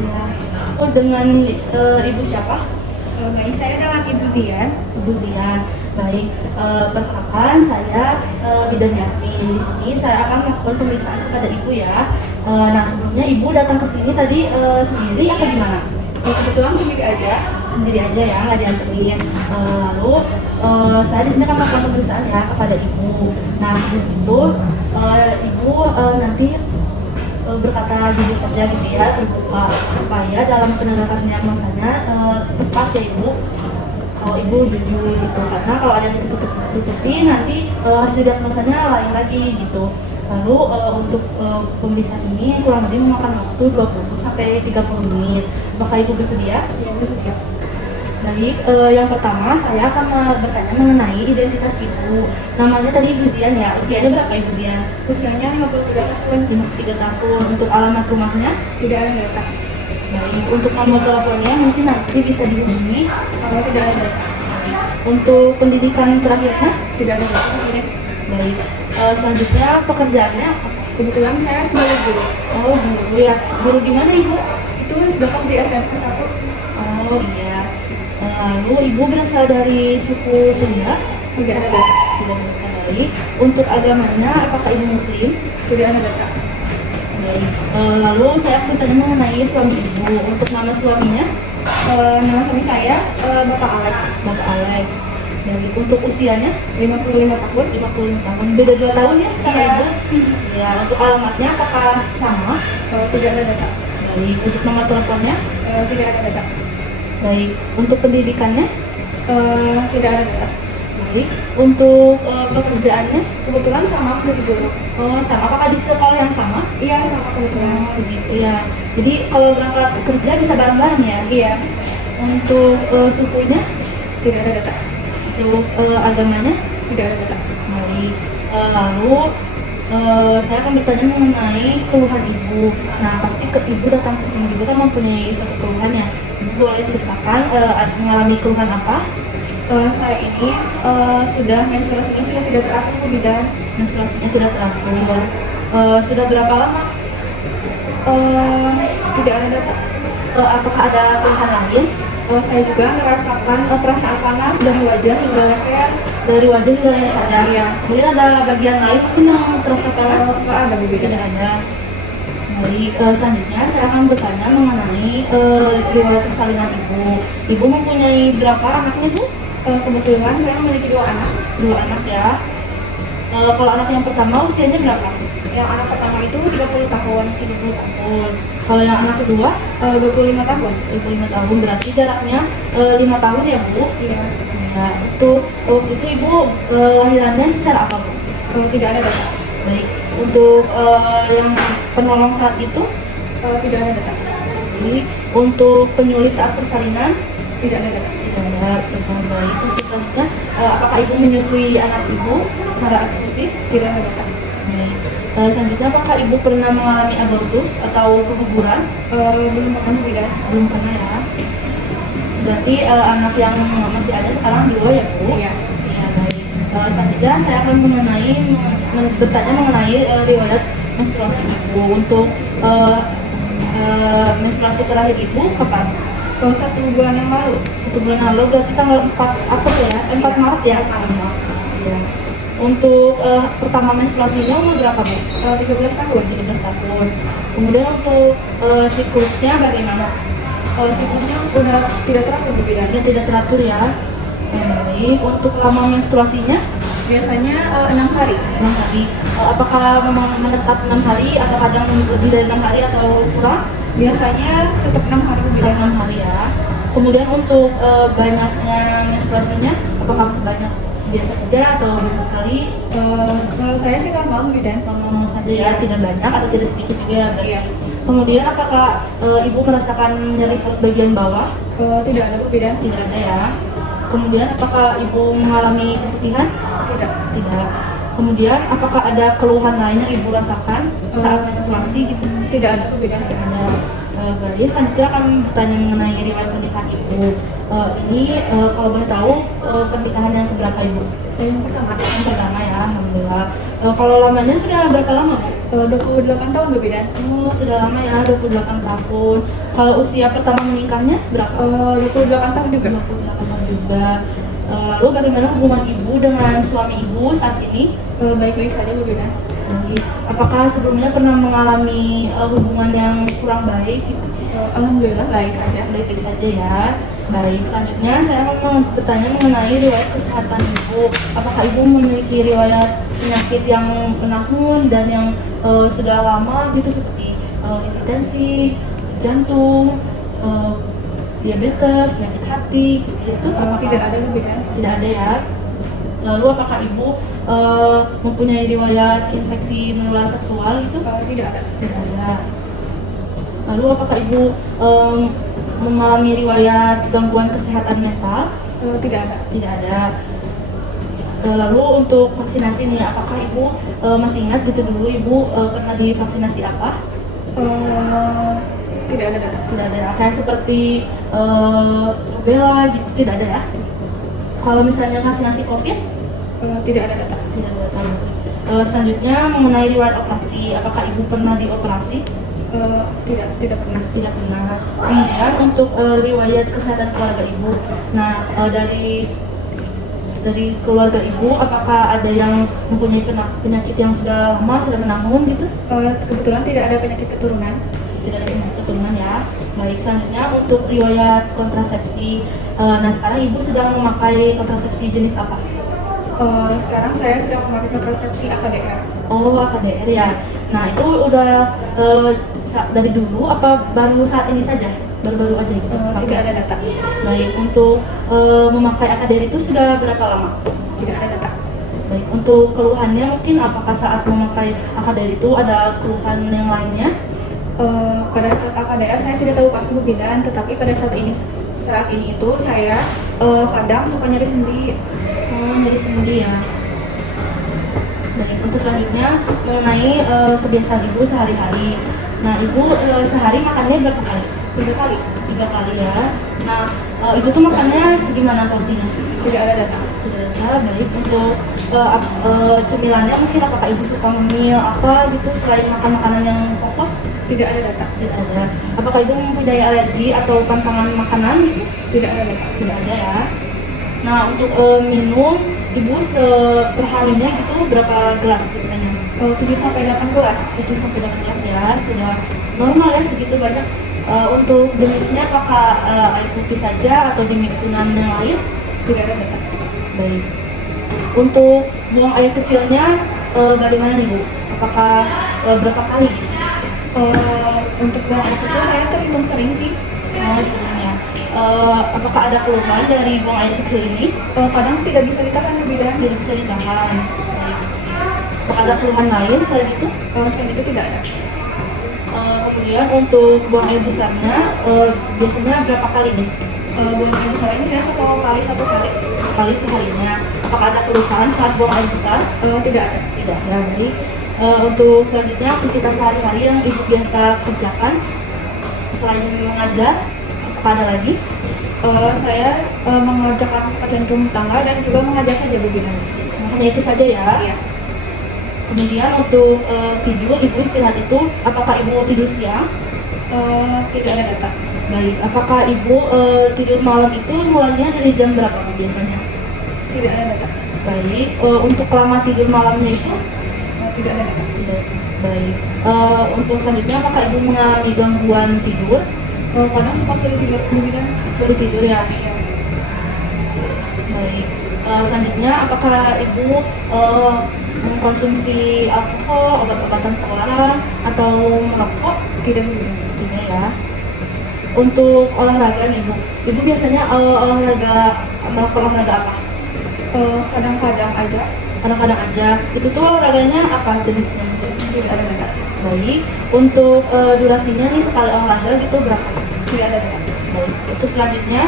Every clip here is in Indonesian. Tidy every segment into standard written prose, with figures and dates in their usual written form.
Ya. Oh, dengan ibu siapa? Baik, saya dengan Ibu Dian. Ibu Zian. Baik, perkenalkan saya Bidan Yasmin. Di sini saya akan melakukan pemeriksaan kepada ibu ya. Nah, sebelumnya ibu datang ke sini tadi sendiri atau gimana? Kebetulan sendiri aja. Sendiri aja ya, nggak dianterin. Lalu saya di sini akan melakukan pemeriksaan ya kepada ibu. Nah, sebelum itu ibu nanti berkata jujur saja gitu ya, terbuka supaya dalam penegakan diagnosanya tepat ya ibu. Kalau ibu jujur gitu, karena kalau ada yang ditutup-tutupi nanti hasil diagnosanya lain lagi gitu. Lalu untuk pemeriksaan ini kurang lebih memakan waktu 20 sampai 30 menit. Apakah ibu bersedia? Ya, bersedia. Baik, yang pertama saya akan bertanya mengenai identitas ibu. Namanya tadi Ibu Zian ya, usianya berapa Ibu Zian? Usianya 53 tahun. 53 tahun. Untuk alamat rumahnya? Tidak ada data. Baik, untuk nomor teleponnya mungkin nanti bisa dihubungi. Tidak ada data. Untuk pendidikan terakhirnya? Tidak ada data. Baik, selanjutnya pekerjaannya apa? Kebetulan saya sebagai guru. Oh, guru ya. Guru di mana ibu? Itu dapat di SMP 1. Oh iya. Lalu ibu berasal dari suku Sunda? Tidak ada data. Tidak baik. Untuk agamanya, apakah ibu Muslim? Tidak ada data. Baik. Lalu saya akan bertanya mengenai suami ibu. Untuk nama suaminya? Nama suami saya Bapak Alex. Bapak Alex. Baik. Untuk usianya? 55 tahun. 55 tahun. Beda 2 tahun ya sama Iya. ibu? Ya. Untuk alamatnya apakah sama? Tidak ada data. Baik. Untuk nomor teleponnya? Tidak ada data. Baik. Untuk pendidikannya? Tidak ada data. Baik. Untuk pekerjaannya? Kebetulan sama dari guru. Oh, sama. Apakah di sekolah yang sama? Iya, sama kebetulan. Oh, begitu ya. Jadi kalau berangkat kerja bisa bareng-bareng ya? Iya. Untuk sukunya? Tidak ada data. Untuk agamanya? Tidak ada data. Baik. Lalu saya akan bertanya mengenai keluhan ibu. Nah, pasti ibu datang ke sini juga kan mempunyai suatu keluhan ya. Ibu boleh ceritakan mengalami keluhan apa? Saya ini sudah menstruasinya sudah tidak teratur Bu Bidan. Menstruasinya tidak teratur. Sudah berapa lama? Tidak ada data. Apakah ada keluhan lain? Saya juga merasakan perasaan panas dari wajah hingga leher. Dari wajah hingga leher saja? Iya. Mungkin ada bagian lain mungkin yang terasa panas? Nggak ada Bu Bidan. Tidak ada. Baik, selanjutnya saya akan bertanya mengenai riwayat persalinan ibu. Ibu mempunyai berapa anaknya bu? Kebetulan saya memiliki 2 anak. 2 anak ya. Kalau anak yang pertama usianya berapa? Yang anak pertama itu 30 tahun. 30 tahun. Kalau yang anak kedua? 25 tahun. 25 tahun, berarti jaraknya 5 tahun ya bu? Iya. Nah, itu ibu lahirannya secara apa bu? Tidak ada data. Baik, untuk yang penolong saat itu? Tidak ada data. Jadi, untuk penyulit saat persalinan? Tidak ada data. Tidak ada. Baik, untuk selanjutnya, apakah ibu menyusui anak ibu secara eksklusif? Tidak ada data. Baik. Selanjutnya, apakah ibu pernah mengalami abortus atau keguguran? Belum pernah Bu Bidan. Belum pernah ya. Berarti anak yang masih ada sekarang 2 ya bu? Iya. Iya, baik. Selanjutnya saya akan bertanya mengenai riwayat menstruasi ibu. Untuk menstruasi terakhir ibu kapan? 1 bulan yang lalu. 1 bulan lalu, berarti tanggal 4 April ya? 4 Maret ya? Iya. Untuk pertama menstruasinya umur berapa bu? 13 tahun. 13 tahun. Kemudian untuk siklusnya bagaimana? Siklusnya udah tidak teratur Bu Bidan. Sudah tidak teratur ya? Baik. Untuk lama menstruasinya? Biasanya 6 hari. 6 hari. Apakah memang menetap 6 hari atau kadang lebih dari 6 hari atau kurang? Biasanya tetap 6 hari Bu Bidan. 6 hari ya. Kemudian untuk banyaknya menstruasinya, apakah banyak biasa saja atau banyak sekali? Kalau saya sih normal Bu Bidan. Normal saja ya, tidak banyak atau tidak sedikit juga ya? Iya. Kemudian apakah ibu merasakan nyeri perut bagian bawah? Tidak ada Bu Bidan. Tidak ada ya. Kemudian apakah ibu mengalami keputihan? Tidak. Tidak. Kemudian apakah ada keluhan lain yang ibu rasakan saat menstruasi gitu? Tidak ada Bu Bidan. Tidak ada. Baik, selanjutnya akan bertanya mengenai riwayat pernikahan ibu. Ini kalau boleh tahu pernikahan yang keberapa ibu? Yang pertama. Yang pertama ya, alhamdulillah. Kalau lamanya sudah berapa lama bu? 28 tahun Bu Bidan. Oh, sudah lama ya, 28 tahun. Kalau usia pertama menikahnya berapa? 28 tahun juga. 28 tahun juga. Lalu bagaimana hubungan ibu dengan suami ibu saat ini? Baik-baik saja Bu Bidan. Jadi, apakah sebelumnya pernah mengalami hubungan yang kurang baik gitu? Alhamdulillah baik saja. Baik-baik saja ya. Baik, selanjutnya saya mau bertanya mengenai riwayat kesehatan ibu. Apakah ibu memiliki riwayat penyakit yang menahun dan yang sudah lama gitu seperti hipertensi, jantung, diabetes, penyakit hati, seperti itu? Tidak ada Bu Bidan. Tidak ada ya. Lalu apakah ibu mempunyai riwayat infeksi menular seksual itu? Tidak ada. Tidak ada. Lalu apakah ibu mengalami riwayat gangguan kesehatan mental? Tidak ada. Tidak ada. Lalu untuk vaksinasi nih, apakah ibu masih ingat gitu dulu ibu pernah divaksinasi apa? Tidak ada data. Tidak ada. Kayak seperti rubella gitu, tidak ada ya? Kalau misalnya vaksinasi COVID? Tidak ada data. Tidak ada data. Selanjutnya mengenai riwayat operasi, apakah ibu pernah dioperasi? Tidak pernah. Tidak pernah. Kemudian untuk riwayat kesehatan keluarga ibu, nah dari keluarga ibu, apakah ada yang mempunyai penyakit yang sudah lama, sudah menahun gitu? Kebetulan tidak ada penyakit keturunan. Tidak ada penyakit keturunan ya. Baik, selanjutnya untuk riwayat kontrasepsi. Nah sekarang ibu sedang memakai kontrasepsi jenis apa? Sekarang saya sedang memakai kontrasepsi AKDR. Oh, AKDR ya. Nah itu udah dari dulu apa baru saat ini saja? Baru-baru aja gitu? Tidak ada data. Baik, untuk memakai AKDR itu sudah berapa lama? Tidak ada data. Baik, untuk keluhannya mungkin apakah saat memakai AKDR itu ada keluhan yang lainnya? Pada saat AKDR saya tidak tahu pasti Bu Bidan, tetapi pada saat ini itu saya kadang suka nyeri sendi. Oh, nyeri sendi ya. Baik, untuk selanjutnya mengenai kebiasaan ibu sehari-hari. Nah, ibu sehari makannya berapa kali? 3 kali. 3 kali ya. Nah, itu tuh makannya segimana porsinya? Tidak ada data. Tidak ada. Baik, untuk cemilannya mungkin apakah ibu suka ngemil apa gitu selain makan makanan yang pokok? Tidak ada data. Tidak ada. Apakah ibu mempunyai alergi atau pantangan makanan gitu? Tidak ada data. Tidak ada ya. Nah, untuk minum ibu perharinya gitu berapa gelas biasanya? 7-8 gelas. 7-8 gelas ya, sudah normal ya segitu banyak. Untuk jenisnya apakah air putih saja atau dimix dengan yang lain? Tidak ada data. Baik. Untuk buang air kecilnya bagaimana nih Bu? Apakah berapa kali? Untuk buang air kecil saya terhitung sering sih. Oh, sering ya. Apakah ada keluhan dari buang air kecil ini? Kadang tidak bisa ditahan Bu Bidan. Tidak bisa ditahan. Baik. Apakah ada keluhan lain selain itu? Selain itu tidak ada. Kemudian untuk buang air besarnya biasanya berapa kali nih? Buang air besar ini saya 1 kali. Kali perharinya. Apakah ada keluhan saat buang air besar? Tidak ada. Tidak ada. Baik. Untuk selanjutnya aktivitas sehari-hari yang ibu biasa kerjakan selain mengajar, apa ada lagi? Saya mengerjakan pekerjaan rumah tangga dan juga mengajar saja Bu Bidan. Hanya itu saja ya. Iya. Kemudian untuk tidur, ibu istirahat itu, apakah ibu tidur siang? Tidak ada data. Baik. Apakah ibu tidur malam itu mulainya dari jam berapa biasanya? Tidak ada data. Baik. Untuk lama tidur malamnya itu? Tidak ada data. Tidak. Baik. Untuk selanjutnya, apakah ibu mengalami gangguan tidur? Kadang suka sulit tidur Bu Bidan. Sulit tidur ya? Iya. Baik. Selanjutnya, apakah ibu mengkonsumsi alkohol, obat-obatan terlarang, atau merokok? Tidak Bu Bidan. Tidak ya. Untuk olahraga nih Bu, ibu biasanya melakukan olahraga apa? Kadang-kadang aja. Kadang-kadang aja. Itu tuh olahraganya apa jenisnya? Tidak ada data. Baik. Untuk durasinya nih sekali olahraga gitu berapa? Tidak ada data. Baik. Itu selanjutnya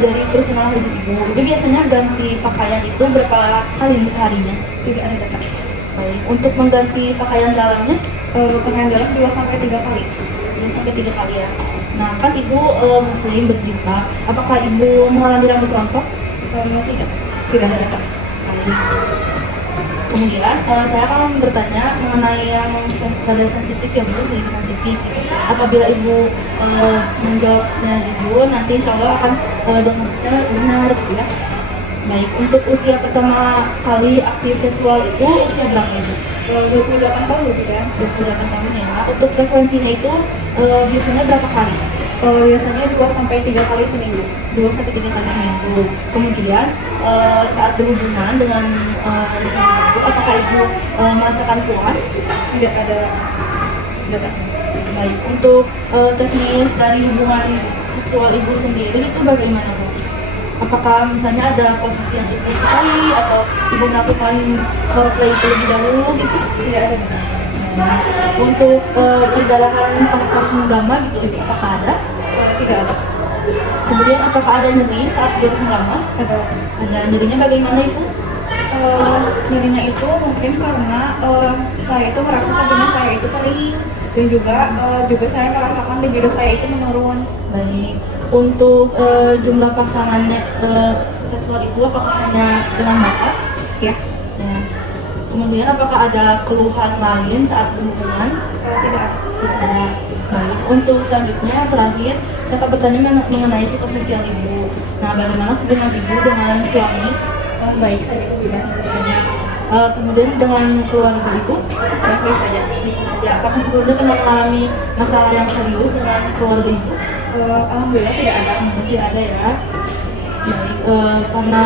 dari personal hygiene ibu biasanya ganti pakaian itu berapa kali nih seharinya? Tidak ada data. Baik. Untuk mengganti pakaian dalamnya Pakaian dalam 2-3 kali. 2-3 kali ya. Nah kan ibu muslim berjilbab, apakah ibu mengalami rambut rontok? Tidak. Tidak ada data. Baik. Kemudian saya akan bertanya mengenai yang rada sensitif ya Bu, sedikit sensitif. Apabila Ibu menjawabnya jujur, nanti insya Allah akan diagnosisnya benar gitu ya. Baik, untuk usia pertama kali aktif seksual itu usia berapa Ibu? 28 tahun lebih kan? 28 tahun ya. Untuk frekuensinya itu biasanya berapa kali? Biasanya 2 sampai 3 kali seminggu. 2 sampai 3 kali seminggu. Kemudian saat berhubungan dengan suami Ibu, apakah Ibu merasakan puas? Tidak ada data. Baik, untuk teknis dari hubungan seksual Ibu sendiri itu bagaimana Bu? Apakah misalnya ada posisi yang Ibu sukai atau Ibu melakukan foreplay terlebih dahulu gitu? Tidak ada data. Untuk perdarahan pasca senggama gitu Ibu, apakah ada? Tidak ada. Kemudian apakah ada nyeri saat bersenggama? Ada. Ada nyerinya bagaimana Ibu? Nyerinya itu mungkin karena saya itu merasa vagina saya itu kering dan juga saya merasakan libido saya itu menurun. Baik. Untuk jumlah pasangannya seksual Ibu apakah hanya dengan mata? Ya. Ya. Kemudian apakah ada keluhan lain saat berhubungan? Tidak ada. Tidak ada. Baik. Untuk selanjutnya terakhir saya akan bertanya mengenai psikososial Ibu. Nah, bagaimana hubungan Ibu dengan suami? Baik saja Bu Bina. Kemudian dengan keluarga Ibu, Baik saja. Ibu saja. Apakah sebelumnya pernah mengalami masalah yang serius dengan keluarga Ibu? Alhamdulillah tidak ada. Tidak ada ya. Baik, karena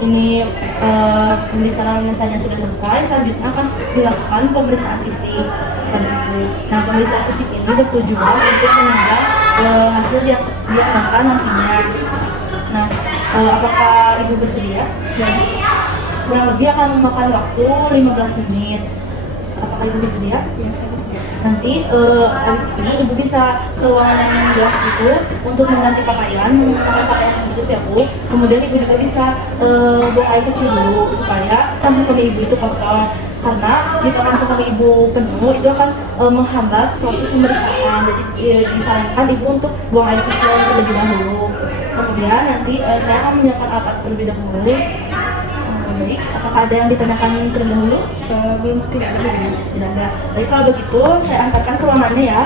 ini pemeriksaan sudah selesai, selanjutnya akan dilakukan pemeriksaan fisik pada Ibu. Nah, pemeriksaan fisik ini bertujuan untuk menunjang hasil diagnosa nantinya. Nah, apakah Ibu bersedia? Dan kurang lebih akan memakan waktu 15 menit. Apakah Ibu bersedia? Ya, saya bersedia. Nanti habis ini Ibu bisa ke ruangan yang jelas itu untuk mengganti pakaian, menggunakan pakaian khusus ya Bu. Kemudian Ibu juga bisa buang air kecil dulu supaya kantong kemih Ibu itu kosong. Karena jika kantong kemih Ibu penuh itu akan menghambat proses pemeriksaan. Jadi disarankan Ibu untuk buang air kecil terlebih dahulu. Kemudian nanti saya akan menyiapkan alat terlebih dahulu. Baik, apakah ada yang ditanyakan terlebih dahulu? Belum, tidak ada Bu Bina. Tidak ada. Baik, kalau begitu saya antarkan ke ruangannya ya.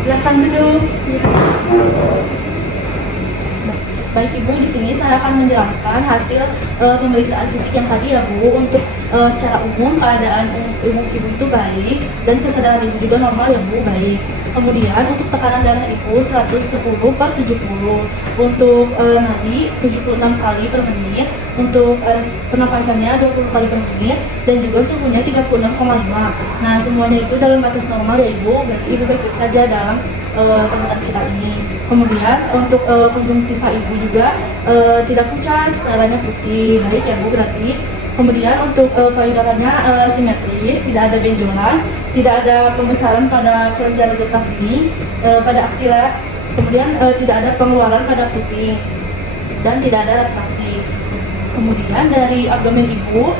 Silakan duduk. Baik Ibu, di sini saya akan menjelaskan hasil pemeriksaan fisik yang tadi ya Bu. Untuk secara umum keadaan umum Ibu itu baik dan kesadaran Ibu juga normal ya Bu, baik. Kemudian untuk tekanan darah Ibu 110/70, untuk nadi 76 kali per menit, untuk pernafasannya 20 kali per menit, dan juga suhunya 36,5. Nah, semuanya itu dalam batas normal ya Ibu, berarti Ibu baik-baik saja dalam penggunaan kita ini. Kemudian untuk konjungtiva Ibu juga tidak pucat, seleranya putih, baik ya Bu berarti. Kemudian untuk payudaranya simetris, tidak ada benjolan, tidak ada pembesaran pada kelenjar getah ini, pada aksila. Kemudian tidak ada pengeluaran pada puting dan tidak ada retraksi. Kemudian dari abdomen Ibu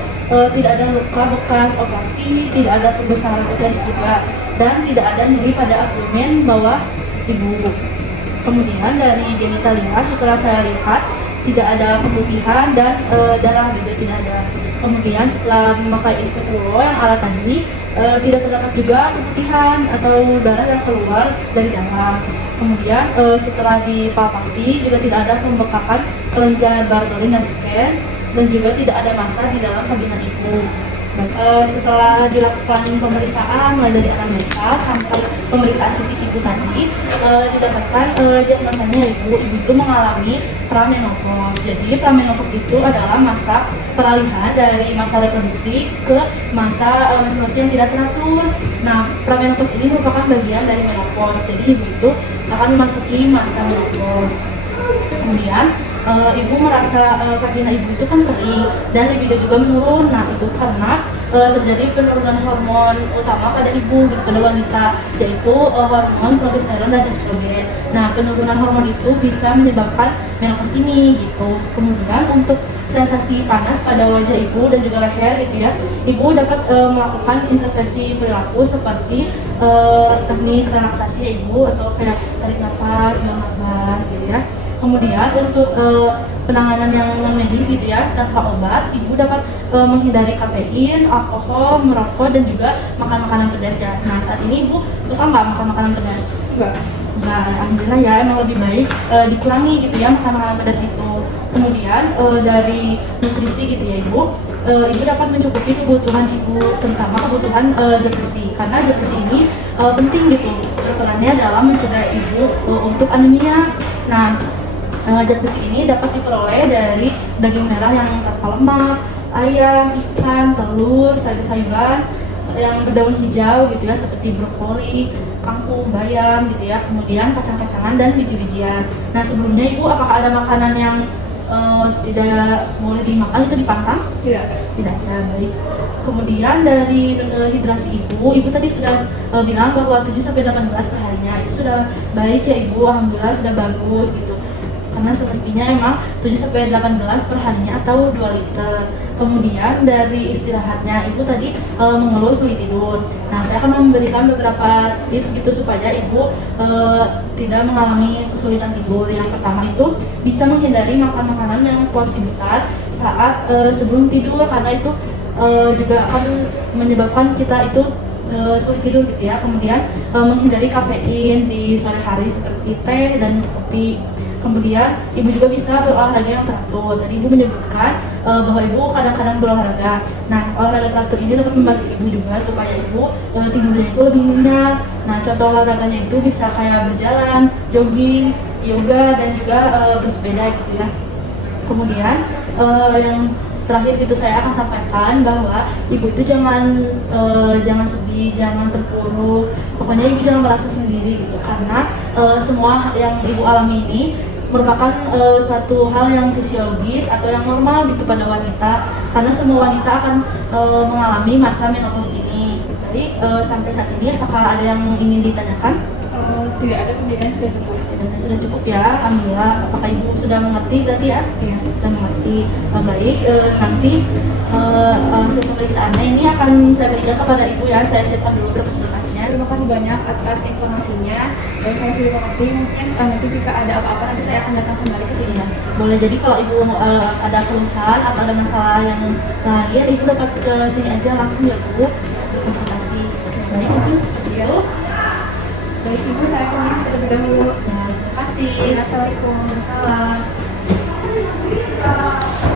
tidak ada luka bekas operasi, tidak ada pembesaran uterus juga, dan tidak ada nyeri pada abdomen bawah Ibu. Kemudian dari genitalia setelah saya lihat tidak ada kemutihan dan darah juga tidak ada. Kemudian setelah memakai especulo yang alat tadi tidak terdapat juga kemutihan atau darah yang keluar dari dalam. Kemudian setelah dipalpasi juga tidak ada pembekakan kelenjar Bartholin dan scan, dan juga tidak ada massa di dalam vagina Ibu. Setelah dilakukan pemeriksaan mulai dari anamnesa sampai pemeriksaan fisik Ibu tadi, didapatkan diagnosanya Ibu itu mengalami pramenopause. Jadi pramenopause itu adalah masa peralihan dari masa reproduksi ke masa menstruasi yang tidak teratur. Nah, pramenopause ini merupakan bagian dari menopause. Jadi Ibu itu akan memasuki masa menopause. Kemudian Ibu merasa vagina Ibu itu kan kering dan libido juga menurun. Nah, itu karena terjadi penurunan hormon utama pada Ibu gitu, pada wanita, yaitu hormon progesteron dan estrogen. Nah, penurunan hormon itu bisa menyebabkan menopause ini gitu. Kemudian untuk sensasi panas pada wajah ibu dan juga leher gitu ya, ibu dapat melakukan intervensi perilaku seperti teknik relaksasi ya ibu, atau kayak tarik nafas, buang nafas gitu ya. Kemudian untuk penanganan yang non medis gitu ya, tanpa obat, ibu dapat menghindari kafein, alkohol, merokok, dan juga makan makanan pedas ya. Nah, saat ini ibu suka nggak makan makanan pedas? Enggak. Nah, alhamdulillah ya, emang lebih baik dikurangi gitu ya makan makanan pedas itu. Kemudian dari nutrisi gitu ya ibu, ibu dapat mencukupi kebutuhan ibu, terutama kebutuhan zat besi, karena zat besi ini penting gitu berperannya dalam mencegah ibu untuk anemia. Nah, zat besi ini dapat diperoleh dari daging merah yang tanpa lemak, ayam, ikan, telur, sayur-sayuran yang berdaun hijau gitu ya, seperti brokoli, kangkung, bayam gitu ya, kemudian kacang-kacangan dan biji-bijian. Nah, sebelumnya ibu apakah ada makanan yang tidak boleh dimakan itu dipantang? Tidak. Tidak ya, baik. Kemudian dari hidrasi ibu tadi sudah bilang bahwa 7-18 perharinya itu sudah baik ya ibu, alhamdulillah sudah bagus gitu. Karena semestinya emang 7-18 perharinya atau 2 liter. Kemudian dari istirahatnya ibu tadi mengeluh sulit tidur. Nah, saya akan memberikan beberapa tips gitu supaya ibu tidak mengalami kesulitan tidur. Yang pertama itu bisa menghindari makan makanan yang porsi besar saat sebelum tidur, karena itu juga akan menyebabkan kita itu sulit tidur gitu ya. Kemudian menghindari kafein di sore hari seperti teh dan kopi. Kemudian ibu juga bisa berolahraga yang teratur. Tadi ibu menyebutkan bahwa ibu kadang-kadang berolahraga. Nah, olahraga teratur ini dapat membantu ibu juga supaya ibu tidurnya itu lebih nyenyak. Nah, contoh olahraganya itu bisa kayak berjalan, jogging, yoga, dan juga bersepeda gitu ya. Kemudian yang terakhir gitu saya akan sampaikan bahwa ibu itu jangan sedih, jangan terpuruk. Pokoknya ibu jangan merasa sendiri gitu, karena semua yang ibu alami ini merupakan suatu hal yang fisiologis atau yang normal gitu pada wanita, karena semua wanita akan mengalami masa menopause ini. Jadi sampai saat ini apakah ada yang ingin ditanyakan? Tidak ada, pendidikan sudah cukup. Dan sudah cukup ya, alhamdulillah. Apakah ibu sudah mengerti berarti ya? Iya. Sudah mengerti. Baik, nanti hasil pemeriksaannya ini akan saya berikan kepada ibu ya. Saya siapkan dulu berkas-berkasnya. Terima kasih banyak atas informasinya. Dan saya sudah mengerti. Mungkin nanti jika ada apa-apa nanti saya akan datang kembali ke sini. Ya, boleh. Jadi kalau ibu ada keluhan atau ada masalah yang lain, ibu dapat ke sini aja langsung ya bu, konsultasi. Baik, mungkin seperti itu. Dari ibu saya permisi terlebih dahulu. Ya, terima kasih. Assalamualaikum. Waalaikumsalam.